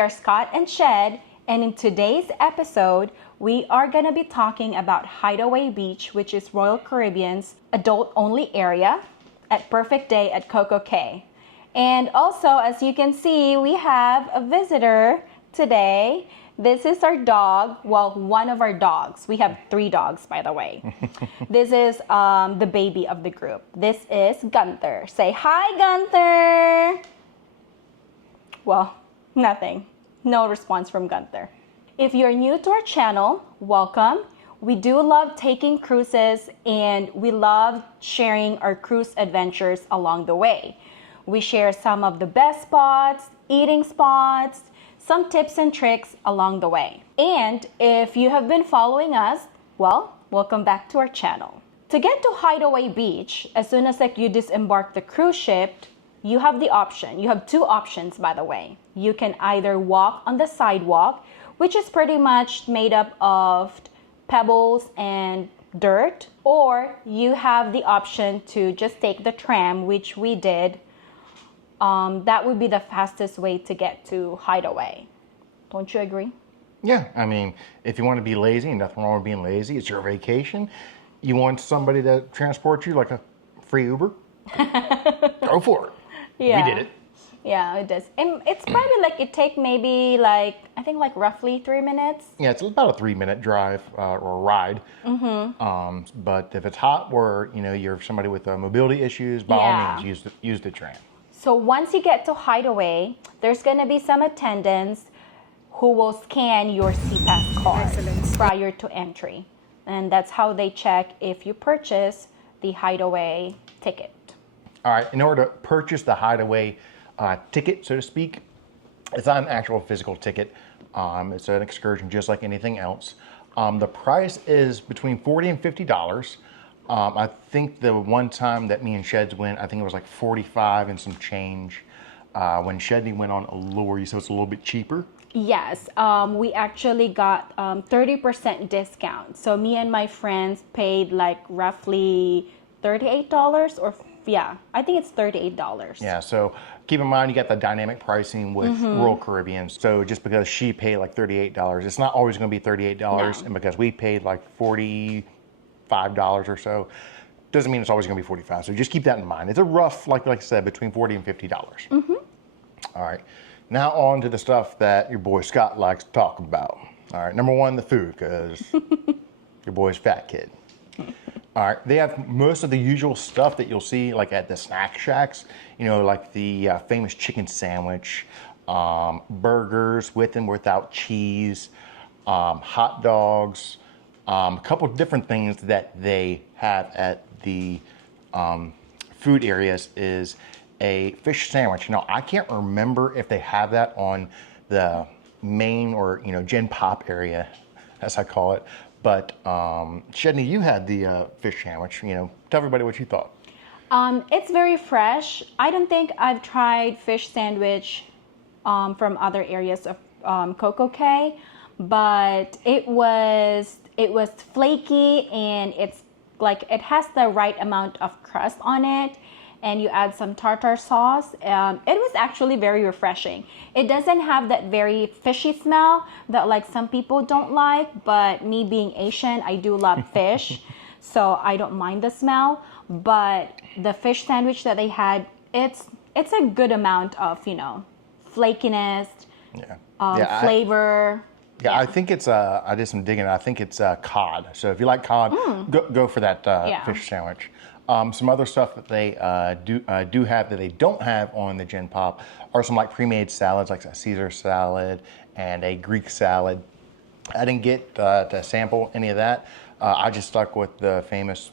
we are Scott and Shed, and in today's episode, we are going to be talking about Hideaway Beach, which is Royal Caribbean's adult-only area at Perfect Day at CocoCay. And also, as you can see, we have a visitor today. This is our dog, well, one of our dogs. We have 3 dogs, by the way. This is the baby of the group. This is Gunther. Say hi, Gunther! Well, nothing. No response from Gunther. If you're new to our channel, welcome. We do love taking cruises and we love sharing our cruise adventures along the way. We share some of the best spots, eating spots, some tips and tricks along the way. And if you have been following us, well, welcome back to our channel. To get to Hideaway Beach, as soon as you disembark the cruise ship, you have the option. You have 2 options, by the way. You can either walk on the sidewalk, which is pretty much made up of pebbles and dirt, or you have the option to just take the tram, which we did. That would be the fastest way to get to Hideaway. Don't you agree? Yeah, I mean, if you want to be lazy, and nothing wrong with being lazy, it's your vacation. You want somebody to transport you like a free Uber? Go for it. Yeah. We did it. Yeah, it does. And it's probably it take maybe I think roughly 3 minutes. Yeah, it's about a 3-minute drive or ride. Mm-hmm. But if it's hot or you're somebody with mobility issues, by all means use the tram. So once you get to Hideaway, there's gonna be some attendants who will scan your SeaPass card prior to entry, and that's how they check if you purchase the Hideaway ticket. All right, in order to purchase the Hideaway ticket, so to speak, it's not an actual physical ticket. It's an excursion just like anything else. The price is between $40 and $50. I think the one time that me and Sheds went, I think it was like $45 and some change. When Shedney went on Allure, so it's a little bit cheaper. Yes, we actually got 30% discount. So me and my friends paid roughly $38 or I think it's $38. Yeah, so keep in mind you got the dynamic pricing with Royal Caribbean. So just because she paid $38, it's not always going to be $38. No. And because we paid $45 or so, doesn't mean it's always going to be $45. So just keep that in mind. It's a rough, like I said, between $40 and $50. Mm-hmm. All right, now on to the stuff that your boy Scott likes to talk about. All right, number 1, the food, because your boy's fat kid. All right, they have most of the usual stuff that you'll see at the snack shacks, like the famous chicken sandwich, burgers with and without cheese, hot dogs, a couple of different things that they have at the food areas is a fish sandwich. Now, I can't remember if they have that on the main or, Gen Pop area, as I call it. But Shedney, you had the fish sandwich. Tell everybody what you thought. It's very fresh. I don't think I've tried fish sandwich from other areas of CocoCay, but it was flaky and it's it has the right amount of crust on it. And you add some tartar sauce. It was actually very refreshing. It doesn't have that very fishy smell that some people don't like, but me being Asian, I do love fish, so I don't mind the smell. But the fish sandwich that they had, it's a good amount of flakiness, flavor. I think it's I did some digging. I think it's cod. So if you like cod, go for that fish sandwich. Some other stuff that they do have that they don't have on the Gen Pop are some pre-made salads, like a Caesar salad and a Greek salad. I didn't get to sample any of that. I just stuck with the famous,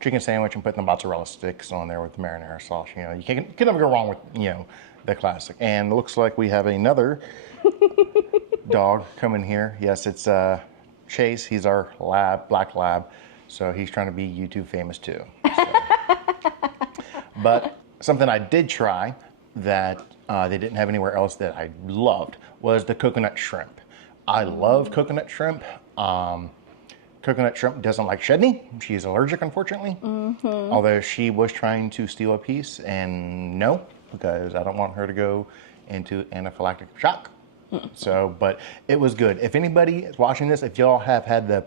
chicken sandwich and putting the mozzarella sticks on there with the marinara sauce. You can never go wrong with, the classic. And it looks like we have another dog coming here. Yes, it's Chase. He's our black lab. So he's trying to be YouTube famous too. So. But something I did try that they didn't have anywhere else that I loved was the coconut shrimp. I love coconut shrimp. Coconut shrimp doesn't like Shedney. She's allergic, unfortunately. Mm-hmm. Although she was trying to steal a piece, and no, because I don't want her to go into anaphylactic shock. So, but it was good. If anybody is watching this, if y'all have had the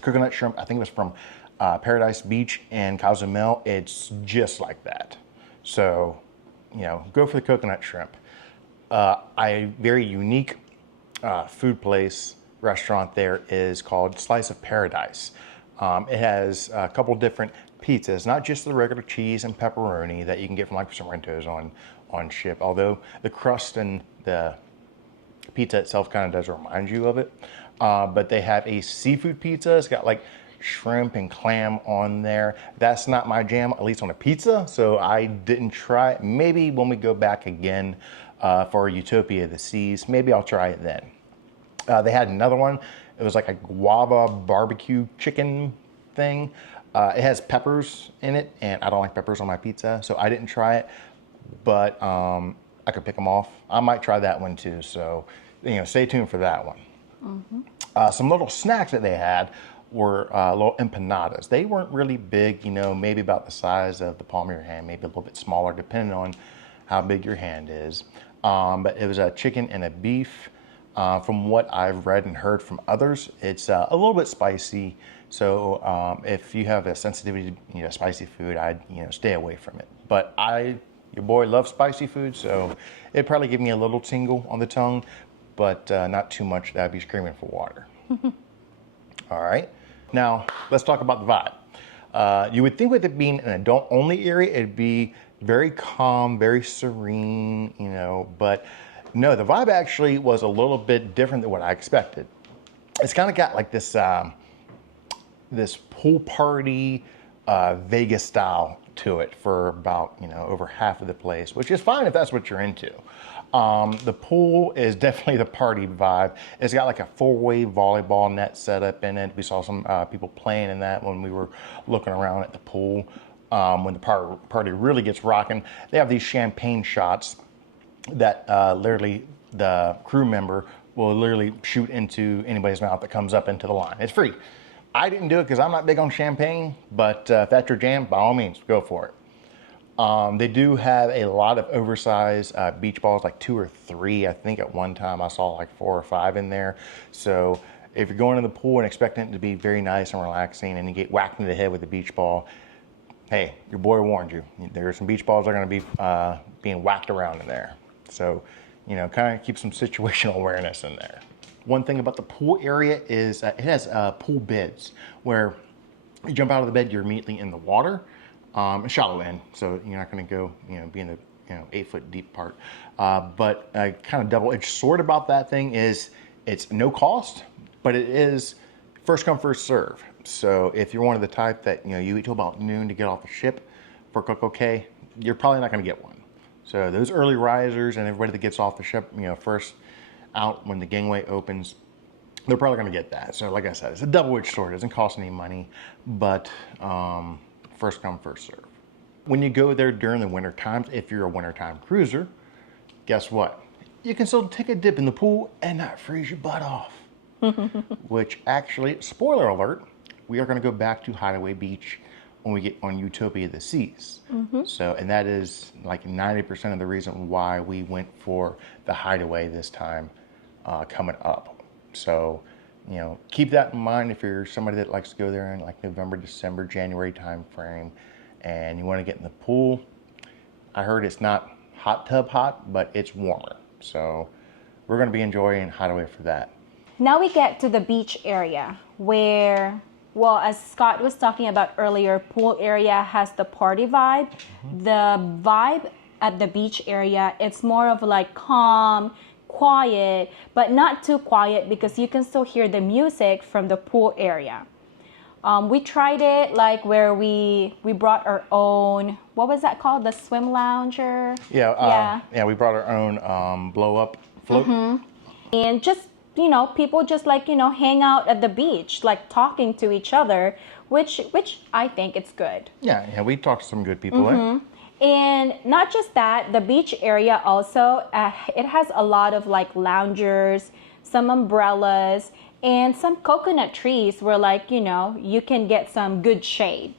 coconut shrimp, I think it was from Paradise Beach in Cozumel, it's just like that. So, go for the coconut shrimp. A very unique food place, restaurant there is called Slice of Paradise. It has a couple different pizzas, not just the regular cheese and pepperoni that you can get from like Sorrento's on ship, although the crust and the pizza itself kind of does remind you of it. But they have a seafood pizza. It's got like shrimp and clam on there. That's not my jam, at least on a pizza, so I didn't try it. Maybe when we go back again for Utopia of the Seas, maybe I'll try it then. They had another one. It was like a guava barbecue chicken thing. It has peppers in it, and I don't like peppers on my pizza, so I didn't try it. But I could pick them off. I might try that one too. So, stay tuned for that one. Some little snacks that they had were little empanadas. They weren't really big, maybe about the size of the palm of your hand, maybe a little bit smaller, depending on how big your hand is. But it was a chicken and a beef. From what I've read and heard from others, it's a little bit spicy. So if you have a sensitivity to spicy food, I'd stay away from it. But your boy loves spicy food, so it'd probably give me a little tingle on the tongue, but not too much that I'd be screaming for water. All right, now let's talk about the vibe. You would think with it being an adult-only area, it'd be very calm, very serene, but no, the vibe actually was a little bit different than what I expected. It's kind of got like this this pool party Vegas style to it for about over half of the place, which is fine if that's what you're into. The pool is definitely the party vibe. It's got like a 4-way volleyball net set up in it. We saw some people playing in that when we were looking around at the pool. When the party really gets rocking, they have these champagne shots that literally the crew member will literally shoot into anybody's mouth that comes up into the line. It's free. I didn't do it because I'm not big on champagne, but if that's your jam, by all means, go for it. They do have a lot of oversized beach balls, like 2 or 3. I think at one time I saw like 4 or 5 in there. So if you're going to the pool and expecting it to be very nice and relaxing and you get whacked in the head with a beach ball, hey, your boy warned you. There are some beach balls that are going to be being whacked around in there. So, kind of keep some situational awareness in there. One thing about the pool area is it has pool beds where you jump out of the bed, you're immediately in the water, shallow end. So you're not going to go, be in the 8-foot deep part. But kind of double-edged sword about that thing is it's no cost, but it is first come, first serve. So if you're one of the type that, you wait till about noon to get off the ship for CocoCay, you're probably not going to get one. So those early risers and everybody that gets off the ship, first out when the gangway opens, they're probably going to get that. So like I said, it's a double-edged sword. It doesn't cost any money, but first come, first serve. When you go there during the winter times, if you're a wintertime cruiser, guess what? You can still take a dip in the pool and not freeze your butt off. Which actually, spoiler alert, we are going to go back to Hideaway Beach when we get on Utopia of the Seas. So, and that is like 90% of the reason why we went for the Hideaway this time coming up. So, keep that in mind if you're somebody that likes to go there in like November, December, January time frame and you want to get in the pool. I heard it's not hot tub hot, but it's warmer. So we're going to be enjoying Hideaway for that. Now we get to the beach area where, well, as Scott was talking about earlier, pool area has the party vibe. The vibe at the beach area, it's more of like calm, quiet, but not too quiet because you can still hear the music from the pool area. We tried it like where we brought our own, what was that called? The swim lounger? Yeah, we brought our own blow up float. And just, people just like, hang out at the beach, like talking to each other, which I think it's good. Yeah, we talked to some good people there. And not just that, the beach area also, it has a lot of like loungers, some umbrellas, and some coconut trees where like, you can get some good shade.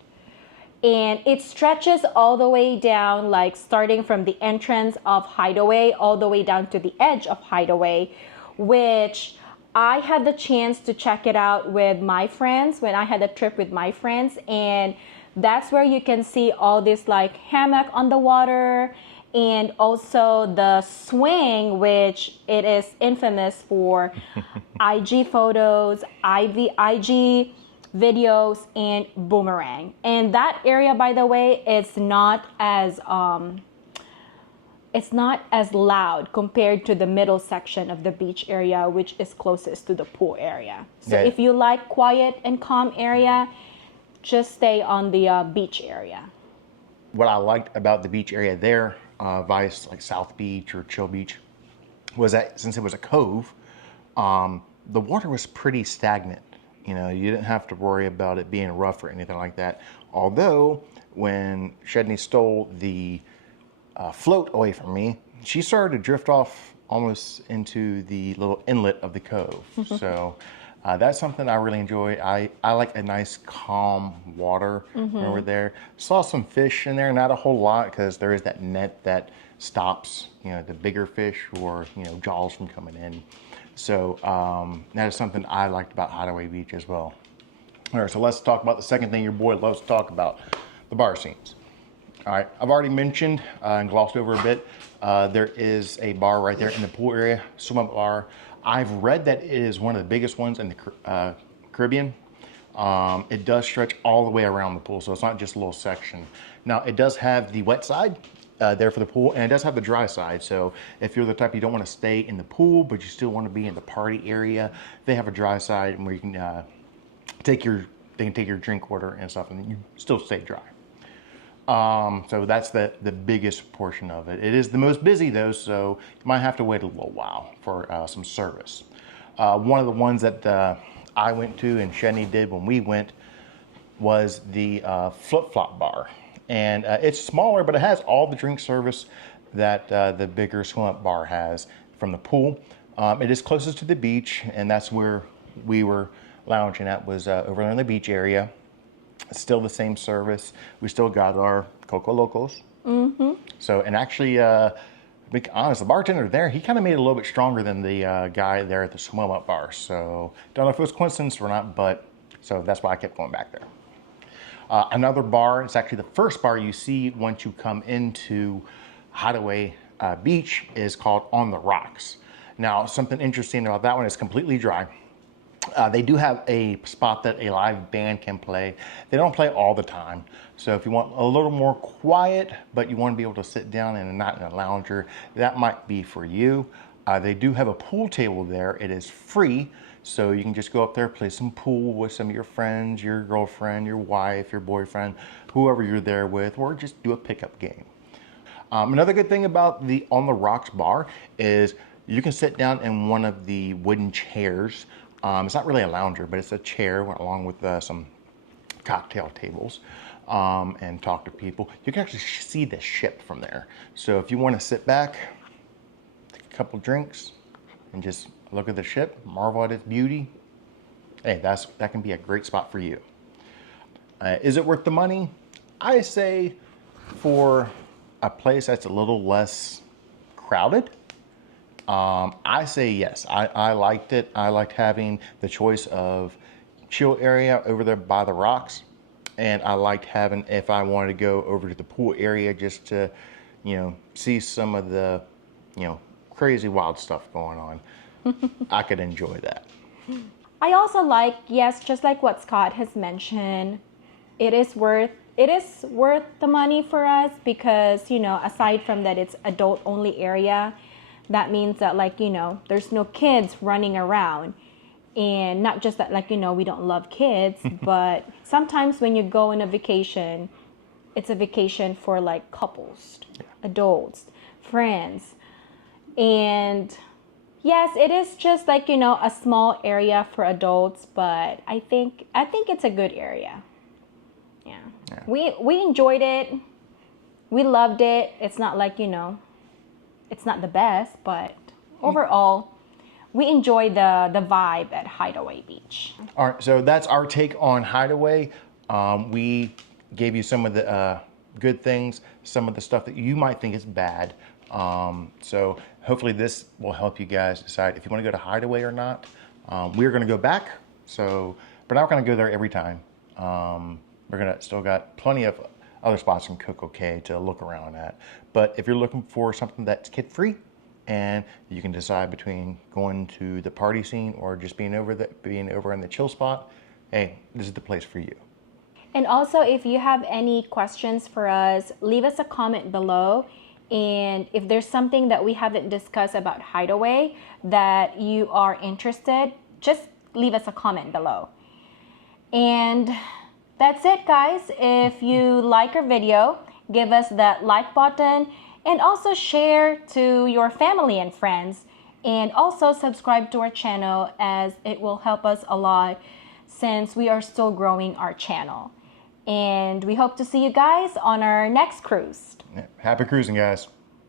And it stretches all the way down, like starting from the entrance of Hideaway all the way down to the edge of Hideaway, which I had the chance to check it out with my friends when I had a trip with my friends, and that's where you can see all this like hammock on the water, and also the swing, which it is infamous for IG photos, IG videos, and boomerang. And that area, by the way, it's not as loud compared to the middle section of the beach area, which is closest to the pool area. So Yeah. if you like quiet and calm area, just stay on the beach area. What I liked about the beach area there, vice like South Beach or Chill Beach, was that since it was a cove, the water was pretty stagnant. You know, you didn't have to worry about it being rough or anything like that. Although when Shedney stole the float away from me, she started to drift off almost into the little inlet of the cove. So that's something I really enjoy. I like a nice calm water when we're there. Saw some fish in there, not a whole lot, because there is that net that stops, you know, the bigger fish or, you know, jaws from coming in. So that is something I liked about Hideaway Beach as well. All right, so let's talk about the second thing your boy loves to talk about, the bar scenes. All right, I've already mentioned and glossed over a bit, there is a bar right there in the pool area, swim up bar. I've read that it is one of the biggest ones in the Caribbean. It does stretch all the way around the pool, so it's not just a little section. Now, it does have the wet side there for the pool, and it does have the dry side. So if you're the type you don't want to stay in the pool, but you still want to be in the party area, they have a dry side where you can take your drink order and stuff, and you still stay dry. So that's the biggest portion of it. It is the most busy though, so you might have to wait a little while for some service. One of the ones that I went to and Shedney did when we went was the flip-flop bar. And it's smaller, but it has all the drink service that the bigger swim-up bar has from the pool. It is closest to the beach, and that's where we were lounging at, was over there in the beach area. It's still the same service. We still got our Coco Locos. So, and actually, to be honest, the bartender there, he kind of made it a little bit stronger than the guy there at the swim-up bar. So, don't know if it was coincidence or not, but so that's why I kept going back there. Another bar, it's actually the first bar you see once you come into Hideaway Beach, is called On the Rocks. Now, something interesting about that one is completely dry. They do have a spot that a live band can play. They don't play all the time. So if you want a little more quiet, but you want to be able to sit down and not in a lounger, that might be for you. They do have a pool table there. It is free. So you can just go up there, play some pool with some of your friends, your girlfriend, your wife, your boyfriend, whoever you're there with, or just do a pickup game. Another good thing about the On the Rocks bar is you can sit down in one of the wooden chairs. It's not really a lounger, but it's a chair along with some cocktail tables and talk to people. You can actually see the ship from there. So if you want to sit back, take a couple drinks, and just look at the ship, marvel at its beauty, hey, that can be a great spot for you. Is it worth the money? I say for a place that's a little less crowded, I say yes. I liked it. I liked having the choice of chill area over there by the rocks. And I liked having, if I wanted to go over to the pool area just to, you know, see some of the, you know, crazy wild stuff going on, I could enjoy that. I also like, yes, just like what Scott has mentioned, it is worth the money for us because, you know, aside from that it's adult only area, that means that, like, you know, there's no kids running around. And not just that, like, you know, we don't love kids, but sometimes when you go on a vacation, it's a vacation for like couples, adults, friends. And yes, it is just like, you know, a small area for adults, but I think it's a good area. Yeah. We enjoyed it. We loved it. It's not like, you know, it's not the best, but overall, we enjoy the vibe at Hideaway Beach. All right, so that's our take on Hideaway. We gave you some of the good things, some of the stuff that you might think is bad, So hopefully this will help you guys decide if you want to go to Hideaway or not. We're going to go back, so we're not going to go there every time. We're gonna still got plenty of other spots in CocoCay to look around at. But if you're looking for something that's kid-free, and you can decide between going to the party scene or just being over in the chill spot, hey, this is the place for you. And also, if you have any questions for us, leave us a comment below. And if there's something that we haven't discussed about Hideaway that you are interested, just leave us a comment below. And that's it, guys. If you like our video, give us that like button and also share to your family and friends. And also subscribe to our channel, as it will help us a lot since we are still growing our channel. And we hope to see you guys on our next cruise. Happy cruising, guys.